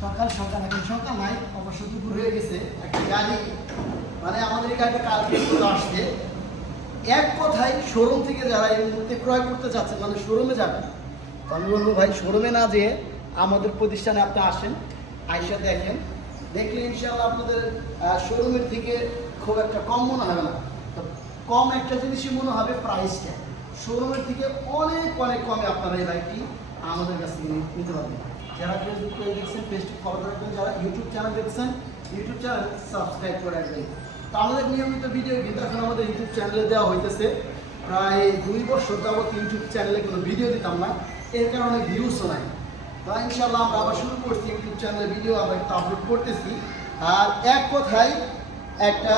সকাল সকাল, এখন সকাল নাই, অবশ্য দুপুর হয়ে গেছে, একটা গাড়ি মানে আমাদের এই গাড়িটা কালকে আসছে। এক কথায় শোরুম থেকে যারা এই মুহূর্তে ক্রয় করতে চাচ্ছেন মানে শোরুমে যাবে আমি বলব ভাই শোরুমে না যেয়ে আমাদের প্রতিষ্ঠানে আপনি আসেন, আইসা দেখেন। দেখলে ইনশাল্লাহ আপনাদের শোরুমের থেকে খুব একটা কম মনে হবে না। কম একটা জিনিসই মনে হবে প্রাইসটা শোরুমের থেকে অনেক অনেক কমে আপনারা এই বাইকটি আমাদের কাছ থেকে নিতে পারবেন। যারা ফেসবুক পেজ দেখছেন পেজটি ফলো রাখবেন, যারা ইউটিউব চ্যানেল দেখছেন ইউটিউব চ্যানেল সাবস্ক্রাইব করে রাখবেন। তো আমাদের নিয়মিত ভিডিও কিন্তু এখন আমাদের ইউটিউব চ্যানেলে দেওয়া হইতেছে। প্রায় দুই বছর যাবত ইউটিউব চ্যানেলে কোনো ভিডিও দিতাম না। এর কারণে ভিউসও নাই। তা ইনশাল্লাহ আমরা আবার শুরু করছি ইউটিউব চ্যানেলে ভিডিও আমরা একটু আপলোড করতেছি। আর এক কথায় একটা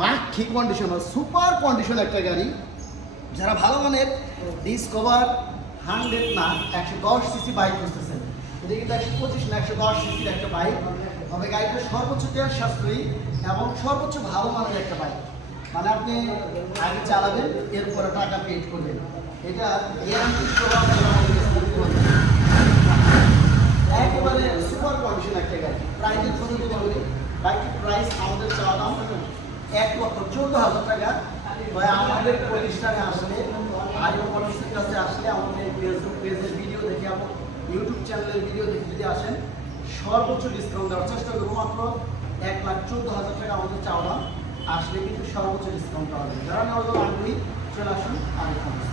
মাঠ ঠিক কন্ডিশন সুপার কন্ডিশন একটা গাড়ি। যারা ভালো মানের ডিসকভার হান্ড্রেড না, একশো দশ সিসি বাইক খুঁজতেছেন। এটা কিন্তু একশো পঁচিশ না, একশো দশ সিসির একটা বাইক তবে গাড়িটা সর্বোচ্চ তেল সাশ্রয়ী এবং সর্বোচ্চ ভালো মানের একটা বাইক মানে আপনি আগে চালাবেন, এরপরে টাকা পেড করবেন। এটা। একেবারে সুপার কন্ডিশন একটা গাড়ি। প্রাইজের জন্য বাইকটির প্রাইস আমাদের চাওয়া দাম এক লক্ষ চোদ্দ হাজার টাকা। আমাদের প্রতিষ্ঠানে আসলে আরিও কলেজের কাছে আসলে আমাদের ফেসবুক পেজের ভিডিও দেখে এবং ইউটিউব চ্যানেলের ভিডিও দেখে যদি আসেন, সর্বোচ্চ ডিসকাউন্ট দেওয়ার চেষ্টা করব মাত্র এক লাখ চোদ্দ হাজার টাকা আমাদের চাওয়া। আসলে কিন্তু সর্বোচ্চ ডিসকাউন্ট পাওয়া যাবে যারা নেওয়ার জন্য আগ্রহী, চলে আসুন আরিও কলেজ